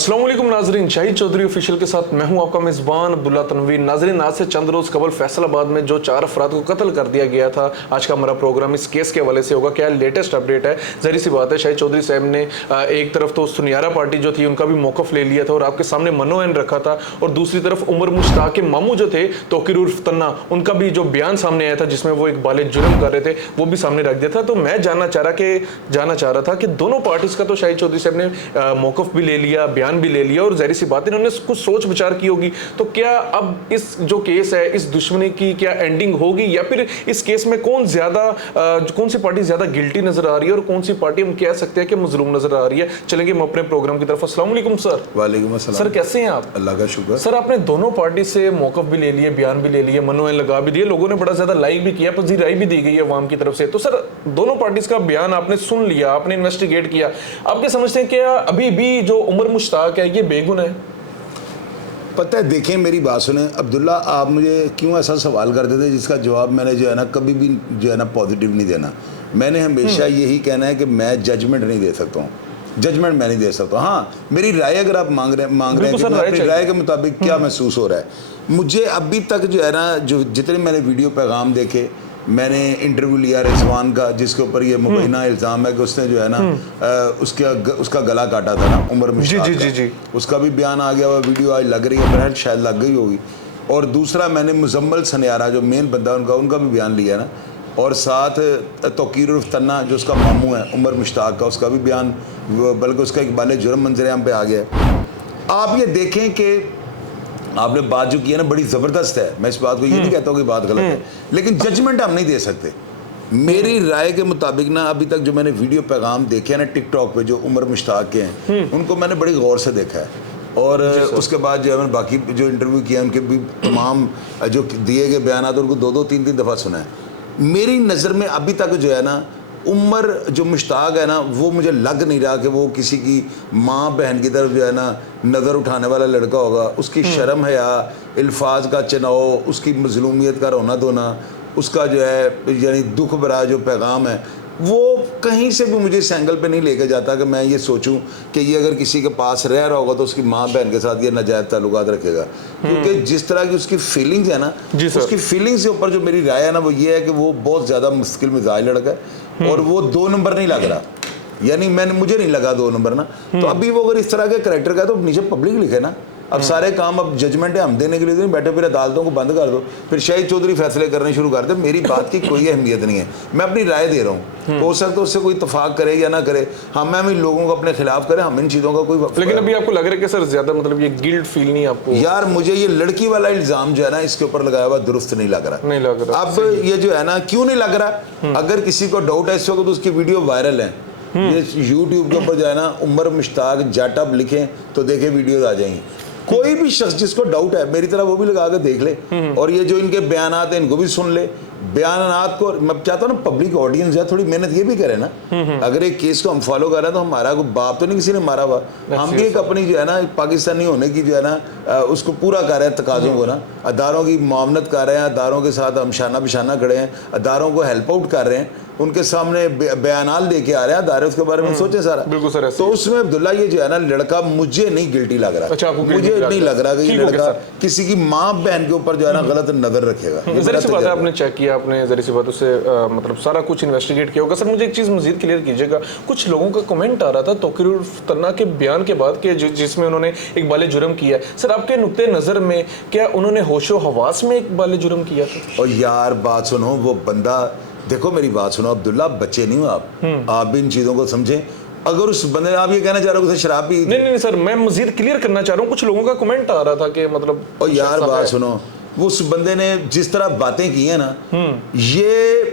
अस्सलाम वालेकुम नाजरीन, शाहिद चौधरी ऑफिशियल के साथ मैं हूं आपका मेज़बान अब्दुल्ला तनवीर। नाजरीन, आज से चंद रोज़ कबल फैसलाबाद में जो 4 अफराद को कत्ल कर दिया गया था, आज का हमारा प्रोग्राम इस केस के हवाले से होगा। क्या लेटेस्ट अपडेट है? ज़ाहिर सी बात है, शाहिद चौधरी साहब ने एक तरफ तो सुनियारा पार्टी जो थी उनका भी मौक़िफ़ ले लिया था और आपके सामने मनोनयन रखा था, और दूसरी तरफ उमर मुश्ताक के मामू जो थे तौकीर उर्फ तन्ना, उनका भी जो बयान सामने आया था जिसमें वो एक बाले जुर्म कर रहे थे, वो भी सामने रख दिया था। तो मैं जानना चाह रहा था कि दोनों पार्टीज़ का तो शाहिद चौधरी साहब ने मौक़िफ़ भी ले लिया, बयान भी ले लिया, और ज़ाहिर सी बात है इन्होंने कुछ सोच विचार की होगी। तो क्या अब इस जो केस है, इस दुश्मनी की क्या एंडिंग होगी, या फिर इस केस में कौन सी पार्टी ज्यादा गिल्टी नजर आ रही है और कौन सी पार्टी हम कह सकते हैं कि मजलूम नजर आ रही है? चलेंगे हम अपने प्रोग्राम की तरफ। अस्सलाम वालेकुम सर। वालेकुम अस्सलाम सर, कैसे हैं आप? अल्लाह का शुक्र। सर, आपने दोनों पार्टी से मौक़िफ़ भी ले लिए, बयान भी ले लिए, मनोनयन लगा भी दिए, लोगों ने बड़ा ज्यादा लाइक भी किया, पजीराई राय भी दी गई है अवाम की तरफ से। तो सर, दोनों पार्टीज का बयान आपने सुन लिया, आपने इन्वेस्टिगेट किया, आप क्या समझते हैं कि अभी भी जो उमर मुश्ताक है ये बेगुनाह है? पता है, देखें मेरी बात सुने अब्दुल्ला, आप मुझे क्यों ऐसा सवाल करते थे जिसका जवाब मैंने जो है ना कभी भी जो है ना पॉजिटिव नहीं देना। मैंने हमेशा यही कहना है कि मैं जजमेंट नहीं दे सकता हूँ, जजमेंट मैं नहीं दे सकता। हाँ, मेरी राय अगर आप मांग रहे हैं कि अपनी राय के मुताबिक क्या महसूस हो रहा है, मुझे अभी तक जो है ना, जो जितने मैंने वीडियो पैगाम देखे, मैंने इंटरव्यू लिया रिजवान का जिसके ऊपर ये मुबैना इल्ज़ाम है कि उसने जो है ना उसका गला काटा था ना उमर मुश्ताक का, उसका भी बयान आ गया हुआ, वीडियो आज लग रही है, बहरहाल शायद लग गई होगी। और दूसरा मैंने मुजम्मल सनियारा जो मेन बंदा उनका भी बयान लिया ना, और साथ तौकीर उर्फ तन्ना जो उसका मामू है उमर मुश्ताक का, उसका भी बयान, बल्कि उसका एक बाले जुर्म मंजरेआम पे आ गया। आप ये देखें कि आपने बात जो की है ना बड़ी ज़बरदस्त है, मैं इस बात को ये नहीं कहता हूँ कि बात गलत है, लेकिन जजमेंट हम नहीं दे सकते। मेरी राय के मुताबिक ना अभी तक जो मैंने वीडियो पैगाम देखे हैं ना टिकटॉक पे जो उमर मुश्ताक के हैं, उनको मैंने बड़ी गौर से देखा है, और उसके बाद जो है मैंने बाकी जो इंटरव्यू किया उनके भी तमाम जो दिए गए बयान उनको 2-2 3-3 दफ़ा सुना है। मेरी नज़र में अभी तक जो है ना उमर जो मुश्ताक है ना, वो मुझे लग नहीं रहा कि वो किसी की माँ बहन की तरफ जो है ना नज़र उठाने वाला लड़का होगा। उसकी शर्म है या अल्फाज का चुनाव, उसकी मजलूमियत का रोना धोना, उसका जो है यानी दुख भरा जो पैगाम है, वो कहीं से भी मुझे इस एंगल पे नहीं लेके जाता कि मैं ये सोचूं कि ये अगर किसी के पास रह रहा होगा तो उसकी माँ बहन के साथ ये नाजायज़ ताल्लुकात रखेगा। क्योंकि जिस तरह की उसकी फीलिंग्स है ना, उसकी फीलिंग्स के ऊपर जो मेरी राय है ना वो ये है कि वो बहुत ज़्यादा मुश्किल मिजाज लड़का है, और वो 2 नंबर नहीं लग रहा, यानी मुझे नहीं लगा 2 नंबर ना। तो अभी वो अगर इस तरह के करैक्टर का है तो नीचे पब्लिक लिखे ना, अब सारे काम अब जजमेंट है हम देने के लिए नहीं बैठे, फिर अदालतों को बंद कर दो, फिर शाहिद चौधरी फैसले करने शुरू कर दे। मेरी बात की कोई अहमियत नहीं है, मैं अपनी राय दे रहा हूँ, हो सकता है उससे कोई इत्तेफाक करे या ना करे, हम इन लोगों को अपने खिलाफ करें, हम इन चीज़ों का कोई। लेकिन अभी आपको लग रहा है कि सर ज्यादा मतलब ये गिल्ट फील नहीं आपको? यार मुझे ये लड़की वाला इल्ज़ाम जो है ना इसके ऊपर लगाया हुआ दुरुस्त नहीं लग रहा। अब ये जो है ना क्यों नहीं लग रहा, अगर किसी को डाउट है इस वक्त तो उसकी वीडियो वायरल है, ये यूट्यूब के ऊपर जो है ना उमर मुश्ताक जाटअप लिखें तो देखे वीडियोज आ जाएंगी। कोई भी शख्स जिसको डाउट है मेरी तरह वो भी लगा के देख ले, और ये जो इनके बयानात हैं इनको भी सुन ले। बयानात को मैं चाहता हूँ ना पब्लिक ऑडियंस है थोड़ी मेहनत ये भी करे ना, अगर एक केस को हम फॉलो कर रहे हैं तो हमारा कोई बाप तो नहीं किसी ने मारा हुआ, हम भी एक अपनी जो है ना पाकिस्तानी होने की जो है ना उसको पूरा कर रहे हैं, तकाज़ों को ना, अदारों की मुआवनत कर रहे हैं, अदारों के साथ हम शाना बिशाना खड़े हैं, अदारों को हेल्प आउट कर रहे हैं, उनके सामने बयानात लेके आ रहे हैं, अदारे उसके बारे में सोचे सारा। बिल्कुल सर। तो उसमें अब्दुल्ला ये जो है ना लड़का मुझे नहीं गिल्टी लग रहा। अच्छा, मुझे नहीं लग रहा कि ये लड़का किसी की माँ बहन के ऊपर जो है ना गलत नजर रखेगा। जरा सी बात है, आपने चेक किया, आपने जरा सी बात उससे मतलब सारा कुछ इन्वेस्टिगेट किया होगा। सर मुझे एक चीज़ मजीद क्लियर कीजिएगा, कुछ लोगों का कमेंट आ रहा था तौकीर उर्फ तन्ना के बयान के बाद के जिसमें उन्होंने एक बाले जुर्म किया है, सर आपके नुक्ते नज़र में क्या उन्होंने होशो हवास में एक बाले जुर्म किया था? और यार बात सुनो, वो बंदा देखो मेरी बात सुनो अब्दुल्ला, बच्चे नहीं हो आप भी इन चीज़ों को समझें। अगर उस बंदे, आप ये कहना चाह रहे हो उसे शराब पी? नहीं सर, मैं मजीद क्लियर करना चाह रहा हूँ, कुछ लोगों का कमेंट आ रहा था कि मतलब। और यार बात सुनो, वो उस बंदे ने जिस तरह बातें की है ना, ये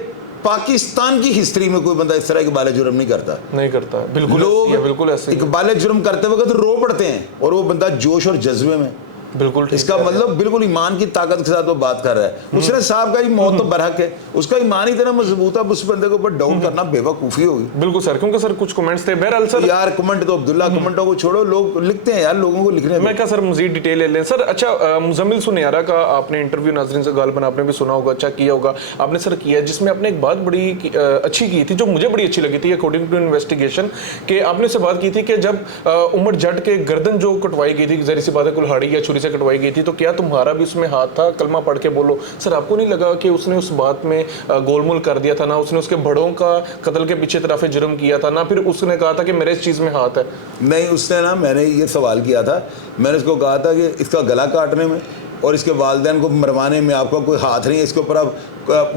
पाकिस्तान की हिस्ट्री में कोई बंदा इस तरह के बाले जुर्म नहीं करता। बिल्कुल, लोग बिल्कुल ऐसे इकबाले जुर्म करते वक्त रो पड़ते हैं, और वो बंदा जोश और जज्बे में बिल्कुल ठीक इसका है। मतलब बिल्कुल ईमान की ताकत के साथ वो बात कर रहा है। उसने साहब का मौत तो बरहक है, उसका ईमान इतना मजबूत है, उस बंदे के ऊपर डाउन करना बेवकूफ़ी होगी। बिल्कुल सर, क्योंकि सर कुछ कमेंट्स थे। बहरहाल सर यार कमेंट तो अब्दुल्ला, कमेंटों को छोड़ो, लोग लिखते हैं यार, लोगों को लिखने दो। मैं क्या सर मजीद डिटेल ले लें सर। अच्छा, मुजम्मिल सुनियारा का आपने इंटरव्यू नाजरीन से गालबन आपने भी सुना होगा, अच्छा किया होगा आपने सर किया, जिसमें आपने एक बात बड़ी अच्छी की थी जो मुझे बड़ी अच्छी लगी थी अकॉर्डिंग टू इन्वेस्टिगेशन, कि आपने उससे बात की थी कि जब उमर जट के गर्दन जो कटवाई गई थी, जहरी सी बात है, कुल्हाड़ी या छुरी से कटवाई गई थी, तो क्या तुम्हारा भी उसमें हाथ था? कलमा पढ़ के बोलो। सर आपको नहीं लगा कि उसने उस बात में गोलमोल कर दिया था? ना उसने उसके बड़ों का कत्ल के पीछे तरफ जुर्म किया था, ना फिर उसने कहा था कि मेरे इस चीज़ में हाथ है? नहीं, उसने ना, मैंने ये सवाल किया था, मैंने उसको कहा था कि इसका गला काटने में और इसके वालिदैन को मरवाने में आपका कोई हाथ नहीं है, इसके ऊपर आप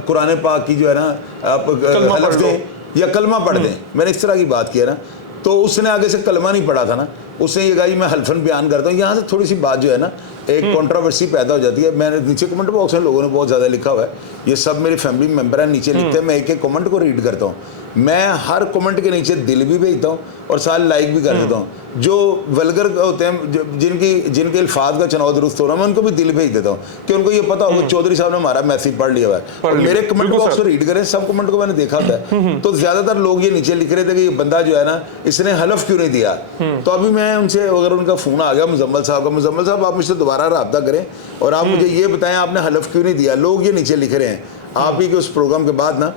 कुरान पाक की जो है ना आप हलफ दें या कलमा पढ़ दें। मैंने इस तरह की बात की है ना, तो उसने आगे से कलमा नहीं पढ़ा था ना, उसने ये कहा कि मैं हल्फन बयान करता हूँ। यहाँ से थोड़ी सी बात जो है ना, एक कंट्रोवर्सी पैदा हो जाती है। मैंने नीचे कमेंट बॉक्स में लोगों ने बहुत ज़्यादा लिखा हुआ है, ये सब मेरे फैमिली मेम्बर हैं, नीचे लिखते हैं, मैं एक एक कमेंट को रीड करता हूँ। मैं हर कमेंट के नीचे दिल भी भेजता हूँ और साथ लाइक भी कर देता हूँ। जो वल्गर होते हैं, जिनके अल्फाज का चुनाव दुरुस्त हो रहा है, मैं उनको भी दिल भेज देता हूँ कि उनको ये पता होगा चौधरी साहब ने हमारा मैसेज पढ़ लिया हुआ है। और मेरे कमेंट बॉक्स को रीड करें, सब कमेंट को मैंने देखा होता है। तो ज़्यादातर लोग ये नीचे लिख रहे थे कि ये बंदा जो है ना, इसने हलफ क्यों नहीं दिया। तो अभी मैं उनसे, अगर उनका फ़ोन आ गया मुजम्मल साहब का, मुजम्मल साहब आप मुझसे दोबारा रब्ता करें और आप मुझे ये बताएं आपने हलफ क्यों नहीं दिया। लोग ये नीचे लिख रहे हैं आप ही के उस प्रोग्राम के बाद ना,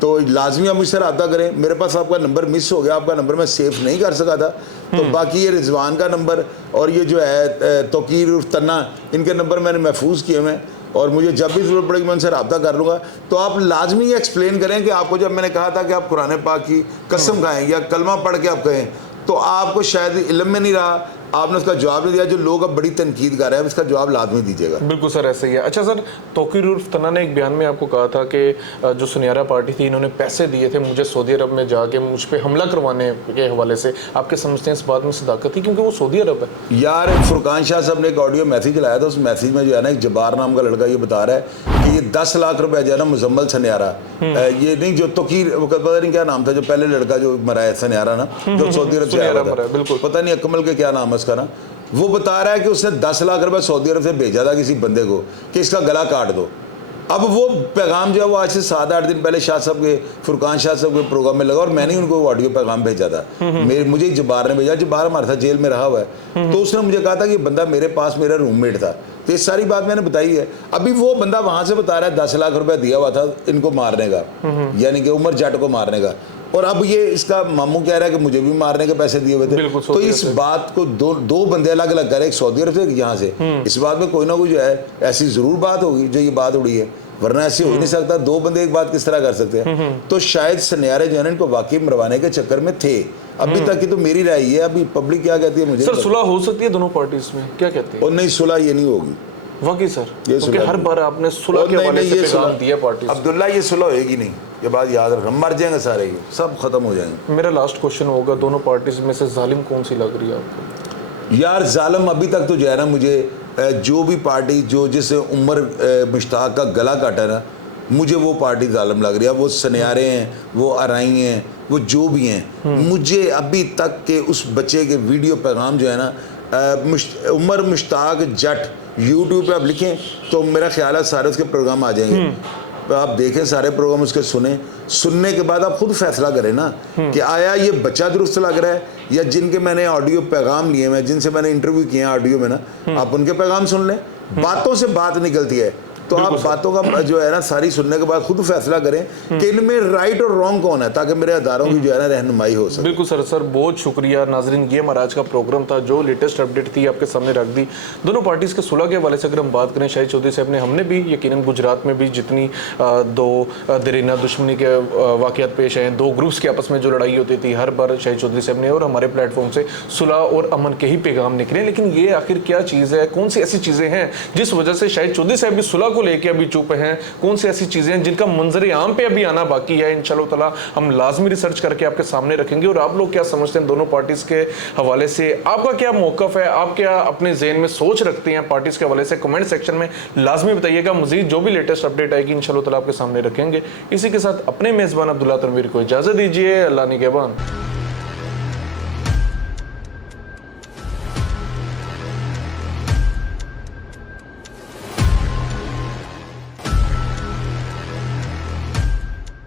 तो लाजमी आप मुझसे रब्ता करें। मेरे पास आपका नंबर मिस हो गया, आपका नंबर मैं सेव नहीं कर सका था, तो बाकी ये रिजवान का नंबर और ये जो है तोकीर उर्फ तन्ना, इनके नंबर मैंने महफूज किए हुए हैं और मुझे जब भी ज़रूरत पड़ेगी मैं उनसे रब्ता कर लूँगा। तो आप लाजमी ये एक्सप्लेन करें कि आपको जब मैंने कहा था कि आप कुरान पाक की कसम खाएँ या कलमा पढ़ के आप कहें, तो आपको शायद इल्म में नहीं रहा, आपने उसका जवाब नहीं दिया। जो लोग अब बड़ी तनकीद कर रहे हैं, इसका जवाब लाजमी दीजिएगा। बिल्कुल सर, ऐसे ही है। अच्छा सर, तौकीर उर्फ तना ने एक बयान में आपको कहा था कि जो सुनियारा पार्टी थी, इन्होंने पैसे दिए थे मुझे सऊदी अरब में जाके मुझ पे हमला करवाने के हवाले से। आपके समझते हैं इस बात में सदाकत थी, क्योंकि वो सऊदी अरब है? यार फुरकान शाह साहब ने एक ऑडियो मैसेज लाया था, उस मैसेज में जो है ना, एक जब्बार नाम का लड़का ये बता रहा है कि ये 10 लाख रुपए जो है ना मुजम्मल सनियारा, ये नहीं जो तौकीर, पता नहीं क्या नाम था, जो पहले लड़का जो मरा है सनियारा ना, जो सऊदी अरब से आया था, बिल्कुल पता नहीं अकमल के क्या नाम है उसका ना, वो बता रहा है कि उसने 10 लाख रुपए सऊदी अरब से भेजा था किसी बंदे को कि इसका गला काट दो। अब वो पैगाम जो है वो आज से 7-8 दिन पहले शाह साहब के, फुरकान शाह साहब के प्रोग्राम में लगा और मैंने उनको वो ऑडियो पैगाम भेजा था। मुझे जब्बार ने भेजा, जब्बार हमारे साथ जेल में रहा हुआ है, तो उसने मुझे कहा था कि बंदा मेरे पास मेरा रूममेट था। तो ये सारी बात मैंने बताई है। अभी वो बंदा वहां से बता रहा है 10 लाख रुपए दिया हुआ था इनको मारने का, यानी कि उमर जट को मारने का, और अब ये इसका मामू कह रहा है कि मुझे भी मारने के पैसे दिए हुए थे। तो इस बात को दो बंदे अलग अलग कर रहे, एक सऊदी अरब से, यहाँ से। इस बात में कोई ना कोई जो है ऐसी जरूर बात होगी जो ये बात उड़ी है, वरना ऐसे हो नहीं सकता। दो बंदे एक बात किस तरह कर सकते हैं? तो शायद सनियारे जो है इनको वाकई मरवाने के चक्कर में थे। अभी तक की तो मेरी राय है, अभी पब्लिक क्या कहती है मुझे। सर सुलह हो सकती है दोनों पार्टीज में, क्या कहते हैं? और नहीं, सुलह ये नहीं होगी वाकई सर, ये क्योंकि हर बार आपने सुलह के हवाले से पैगाम दिया पार्टी। अब्दुल्ला ये सुलह होएगी नहीं, ये बात याद रखना, मर जाएंगे सारे, ये सब खत्म हो जाएंगे। मेरा लास्ट क्वेश्चन होगा, दोनों पार्टीज में से जालिम कौन सी लग रही है आपको? यार जालिम अभी तक तो जो है ना, मुझे जो भी पार्टी जो जिससे उमर मुश्ताक का गला काटा ना, मुझे वो पार्टी जालिम लग रही है। वो सनियारे हैं, वो अराई हैं, वो जो भी हैं, मुझे अभी तक के उस बच्चे के वीडियो पैगाम जो है ना, उमर मुश्ताक जट यूट्यूब पे आप लिखें तो मेरा ख्याल है सारे उसके प्रोग्राम आ जाएंगे। तो आप देखें सारे प्रोग्राम उसके सुनने के बाद आप खुद फैसला करें ना कि आया ये बच्चा दुरुस्त लग रहा है, या जिनके मैंने ऑडियो पैगाम लिए हैं, जिनसे मैंने इंटरव्यू किए हैं ऑडियो में ना, आप उनके पैगाम सुन लें। बातों से बात निकलती है, तो आप बातों का जो है ना सारी सुनने के बाद खुद फैसला करें कि इनमें राइट और रॉन्ग कौन है, ताकि मेरे अदारों की जो है ना रहनुमाई हो सके। बिल्कुल सर, बहुत शुक्रिया नाजरीन। ये हमारा आज का प्रोग्राम था, जो लेटेस्ट अपडेट थी आपके सामने रख दी। दोनों पार्टीज के सुलह के हवाले से अगर हम बात करें, शाहिद चौधरी साहब ने, हमने भी यकीनन गुजरात में भी जितनी दो दरीना दुश्मनी के वाक़यात पेश आए, दो ग्रुप्स के आपस में जो लड़ाई होती थी, हर बार शाहिद चौधरी साहब ने और हमारे प्लेटफॉर्म से सुलह और अमन के ही पैगाम निकले। लेकिन ये आखिर क्या चीज़ है, कौन सी ऐसी चीज़ें हैं जिस वजह से शाहिद चौधरी साहब भी सुलह को लेकर अभी चुप हैं? कौन सी ऐसी चीजें हैं जिनका मंजर आम पे अभी आना बाकी है? इंशाल्लाह ताला हम लाजमी रिसर्च करके आपके सामने रखेंगे। और आप लोग क्या समझते हैं दोनों पार्टीज के हवाले से, आपका क्या मौकफ है, आप क्या अपने ज़हन में सोच रखते हैं पार्टीज के हवाले से, कमेंट सेक्शन में लाजमी बताइएगा। मजीद जो भी लेटेस्ट अपडेट आएगी इंशाल्लाह ताला आपके सामने रखेंगे। इसी के साथ अपने मेज़बान अब्दुल्ला तनवीर को इजाज़त दीजिए। अल्लाह निगहबान।